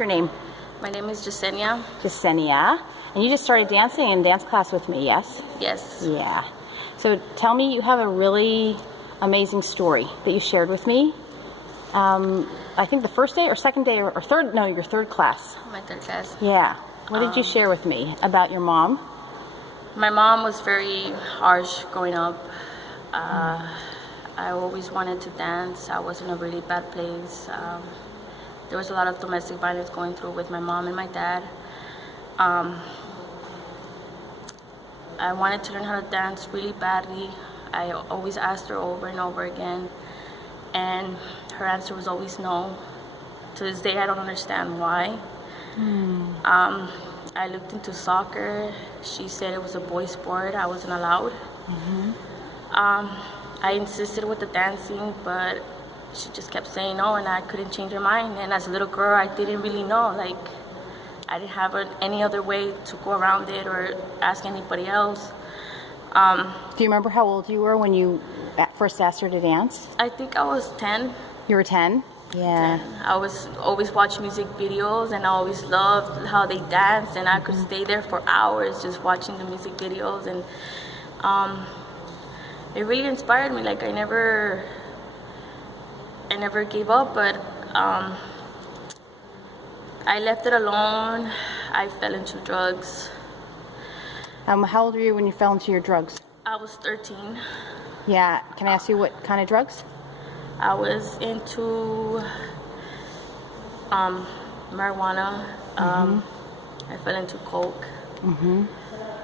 your name? My name is Jacenia. Jacenia. And you just started dancing in dance class with me, yes? Yes. Yeah. So tell me, you have a really amazing story that you shared with me. I think the first day or second day or third, no, your third class. My third class. Yeah. What did you share with me about your mom? My mom was very harsh growing up. I always wanted to dance. I was in a really bad place. There was a lot of domestic violence going through with my mom and my dad. I wanted to learn how to dance really badly. I always asked her over and over again, and her answer was always no. To this day, I don't understand why. I looked into soccer. She said it was a boy sport. I wasn't allowed. I insisted with the dancing, but she just kept saying no, and I couldn't change her mind. And as a little girl, I didn't really know. Like, I didn't have any other way to go around it or ask anybody else. Do you remember how old you were when you first asked her to dance? I think I was 10. You were 10? Yeah. 10. I was always watching music videos, and I always loved how they danced, and I could stay there for hours just watching the music videos, and it really inspired me. Like, I never gave up, but I left it alone. I fell into drugs. How old were you when you fell into your drugs? I was 13. Yeah. Can I ask you what kind of drugs? I was into marijuana. I fell into coke.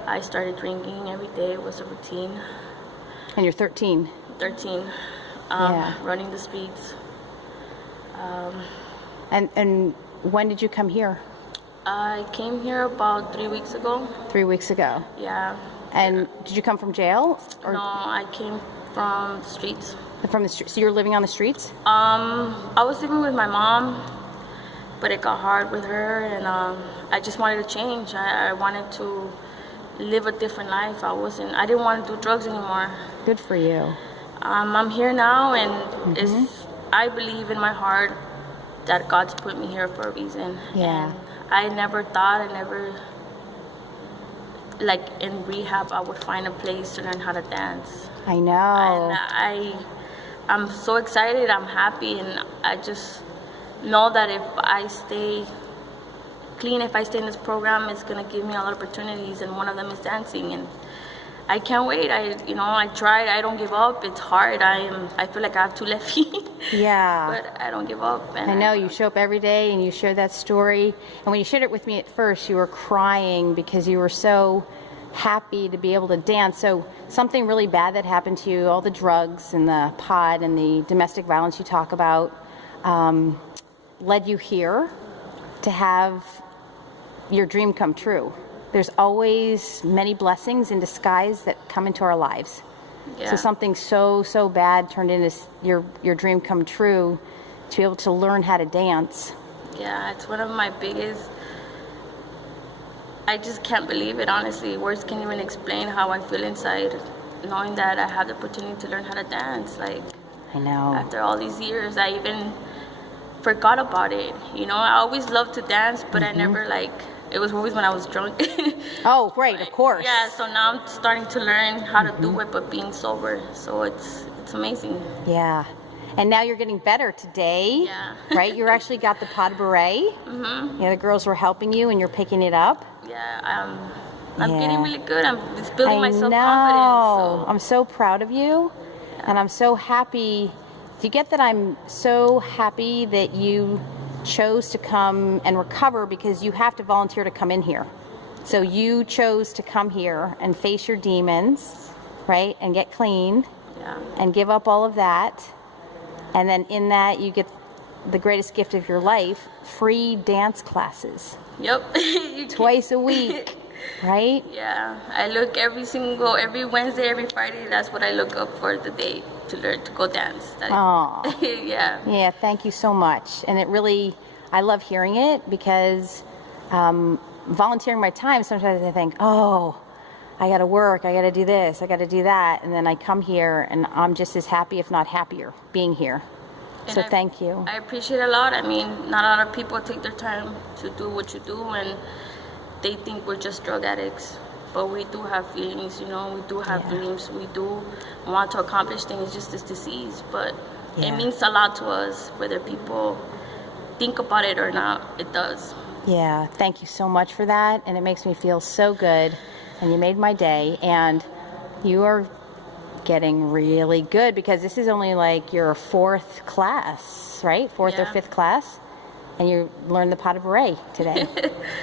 I started drinking every day. It was a routine. And you're 13? 13. Yeah. Running the streets. And when did you come here? I came here about 3 weeks ago. 3 weeks ago. Yeah. And did you come from jail? Or No, I came from the streets. from the streets? So you're living on the streets? I was living with my mom, but it got hard with her, and I just wanted to change. I wanted to live a different life. I didn't want to do drugs anymore. Good for you. I'm here now, and I believe in my heart that God's put me here for a reason. Yeah. And I never thought, like in rehab, I would find a place to learn how to dance. I know. And I'm so excited, I'm happy, and I just know that if I stay clean, if I stay in this program, it's gonna give me a lot of opportunities, and one of them is dancing, and I can't wait. I tried. I don't give up. It's hard. I feel like I have 2 left feet. Yeah. But I don't give up. And I know you show up every day and you share that story. And when you shared it with me at first, you were crying because you were so happy to be able to dance. So something really bad that happened to you, all the drugs and the pot and the domestic violence you talk about, led you here to have your dream come true. There's always many blessings in disguise that come into our lives. Yeah. So something so bad turned into your dream come true, to be able to learn how to dance. Yeah, it's one of my biggest. I just can't believe it, honestly. Words can't even explain how I feel inside, knowing that I had the opportunity to learn how to dance. Like, I know. After all these years, I even forgot about it. I always loved to dance, but I never it was always when I was drunk. Oh, great, of course. Yeah, so now I'm starting to learn how to do it, but being sober. So it's amazing. Yeah. And now you're getting better today. Yeah. Right? You actually got the pot beret. Yeah, the girls were helping you and you're picking it up. Yeah, I'm getting really good. It's building my self-confidence. So. I'm so proud of you. Yeah. And I'm so happy. Do you get that I'm so happy that you chose to come and recover, because you have to volunteer to come in here. So you chose to come here and face your demons, right? And get clean. Yeah. And give up all of that. And then in that you get the greatest gift of your life, free dance classes. Yep. Twice a week, right? Yeah. I look every Wednesday, every Friday, that's what I look up for the day to learn to go dance. Oh. Yeah. Yeah, thank you so much. And it really, I love hearing it, because volunteering my time, sometimes I think, oh, I got to work, I got to do this, I got to do that. And then I come here and I'm just as happy, if not happier, being here. So thank you. I appreciate it a lot. I mean, not a lot of people take their time to do what you do, and they think we're just drug addicts. But we do have feelings, you know, we do have dreams, we do want to accomplish things, just this disease. But it means a lot to us, whether people think about it or not, it does. Yeah, thank you so much for that. And it makes me feel so good. And you made my day. And you are getting really good, because this is only like your 4th class, right? 4th or 5th class. And you learned the pot of array today.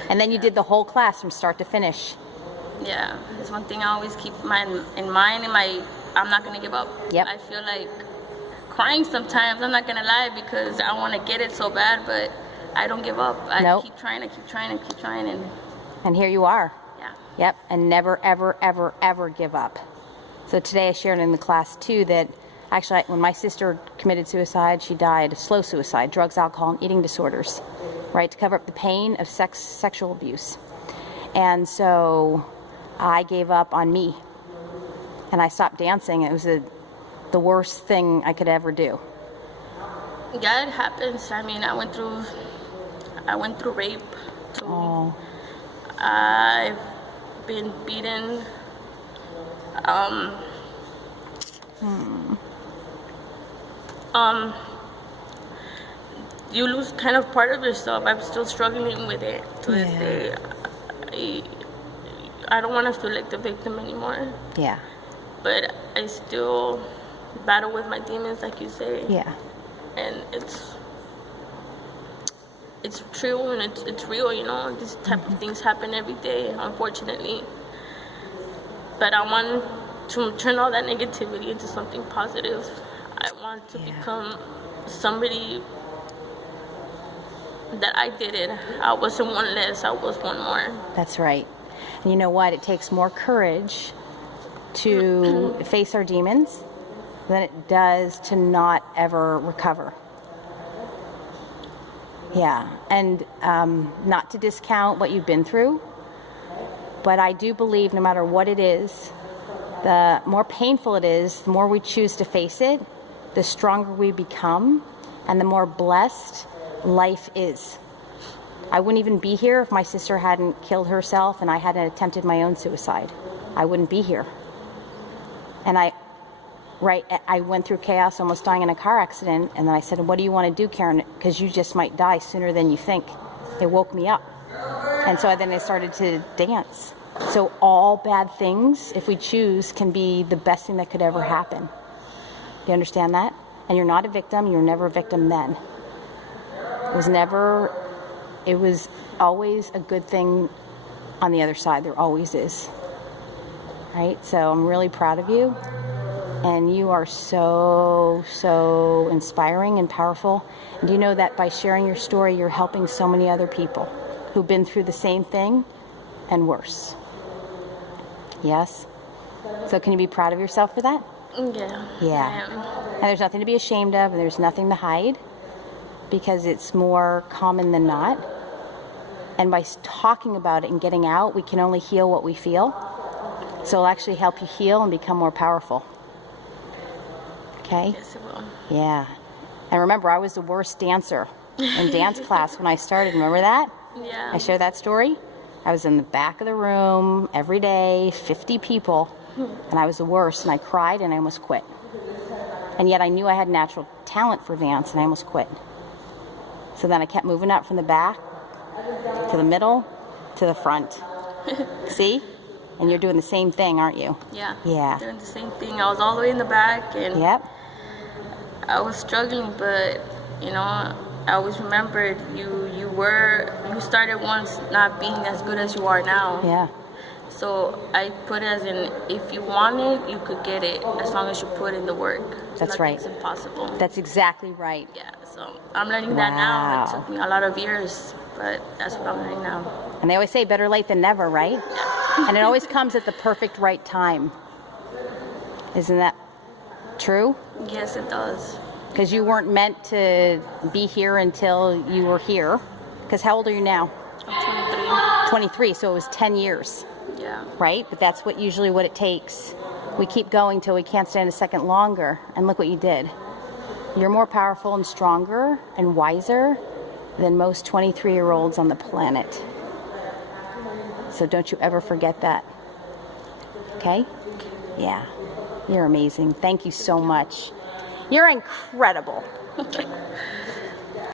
And then you did the whole class from start to finish. Yeah, there's one thing I always keep in mind, I'm not going to give up. Yep. I feel like crying sometimes, I'm not going to lie, because I want to get it so bad, but I don't give up. I keep trying, I keep trying, I keep trying. And here you are. Yeah. Yep, and never, ever, ever, ever give up. So today I shared in the class too that actually when my sister committed suicide, she died of slow suicide, drugs, alcohol, and eating disorders, right, to cover up the pain of sexual abuse. And so I gave up on me, and I stopped dancing. It was the worst thing I could ever do. Yeah, it happens. I mean, I went through rape too. Oh. I've been beaten. You lose kind of part of yourself. I'm still struggling with it to this day. I don't want to feel like the victim anymore. Yeah. But I still battle with my demons, like you say. Yeah. And it's true, and it's real, you know. These type of things happen every day, unfortunately. But I want to turn all that negativity into something positive. I want to become somebody that I did it. I wasn't one less, I was one more. That's right. And you know what? It takes more courage to face our demons than it does to not ever recover. Yeah, and not to discount what you've been through, but I do believe no matter what it is, the more painful it is, the more we choose to face it, the stronger we become, and the more blessed life is. I wouldn't even be here if my sister hadn't killed herself and I hadn't attempted my own suicide. I wouldn't be here. And I went through chaos, almost dying in a car accident, and then I said, what do you want to do, Karen? Because you just might die sooner than you think. It woke me up. And so then I started to dance. So all bad things, if we choose, can be the best thing that could ever happen. Do you understand that? And you're not a victim. You were never a victim then. It was always a good thing on the other side. There always is. Right? So I'm really proud of you. And you are so, so inspiring and powerful. And you know that by sharing your story, you're helping so many other people who've been through the same thing and worse. Yes? So can you be proud of yourself for that? Yeah. Yeah. And there's nothing to be ashamed of, and there's nothing to hide, because it's more common than not. And by talking about it and getting out, we can only heal what we feel. So it'll actually help you heal and become more powerful. Okay? Yes, it will. Yeah. And remember, I was the worst dancer in dance class when I started. Remember that? Yeah. I shared that story? I was in the back of the room every day, 50 people, and I was the worst, and I cried, and I almost quit. And yet I knew I had natural talent for dance, and I almost quit. So then I kept moving up from the back to the middle to the front. See? And you're doing the same thing, aren't you? Yeah. Yeah. Doing the same thing. I was all the way in the back, and Yep. I was struggling, but you know, I always remembered you started once not being as good as you are now. Yeah. So I put it as in, if you want it, you could get it, as long as you put in the work. That's right. Nothing's impossible. That's exactly right. Yeah, so I'm learning that now. It took me a lot of years, but that's what I'm learning now. And they always say better late than never, right? Yeah. And it always comes at the perfect right time. Isn't that true? Yes, it does. Because you weren't meant to be here until you were here. Because how old are you now? I'm 23, so it was 10 years, 23. Yeah. right? But that's usually what it takes. We keep going till we can't stand a second longer, and look what you did. You're more powerful and stronger and wiser than most 23-year-olds on the planet. So don't you ever forget that. Okay? Yeah. You're amazing. Thank you so much. You're incredible.